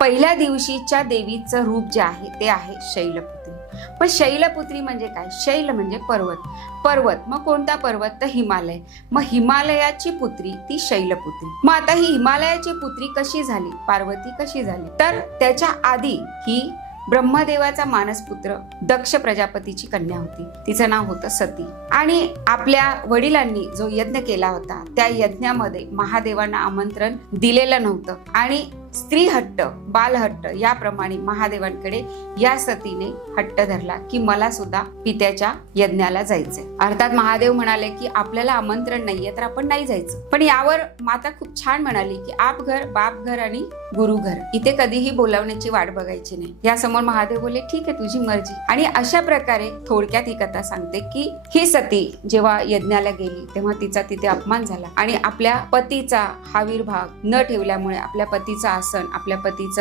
पहिल्या दिवशीच्या देवीचं रूप जे आहे ते आहे शैलपुत्री. पण शैलपुत्री म्हणजे काय? शैल म्हणजे पर्वत. पर्वत मग कोणता पर्वत? तर हिमालय. मग हिमालयाची पुत्री ती शैलपुत्री. मग आता ही हिमालयाची पुत्री कशी झाली? पार्वती कशी झाली? तर त्याच्या आधी ही ब्रह्मदेवाचा मानसपुत्र दक्ष प्रजापतीची कन्या होती. तिचं नाव होतं सती. आणि आपल्या वडिलांनी जो यज्ञ केला होता त्या यज्ञामध्ये महादेवांना आमंत्रण दिलेलं नव्हतं आणि स्त्री हट्ट, बालहट्ट याप्रमाणे महादेवांकडे या सतीने हट्ट धरला की मला सुद्धा पित्याच्या यज्ञाला जायचंय. अर्थात महादेव म्हणाले की आपल्याला आमंत्रण नाहीये तर आपण नाही जायचं. पण यावर माता खूप छान म्हणाली की आप घर, बाप घर आणि गुरु घर, इथे कधीही बोलावण्याची वाट बघायची नाही. यासमोर महादेव बोलले ठीक आहे तुझी मर्जी. आणि अशा प्रकारे थोडक्यात ही कथा सांगते की ही सती जेव्हा यज्ञाला गेली तेव्हा तिचा तिथे अपमान झाला आणि आपल्या पतीचा आविर्भाव न ठेवल्यामुळे आपल्या पतीचा आसन, आपल्या पतीचं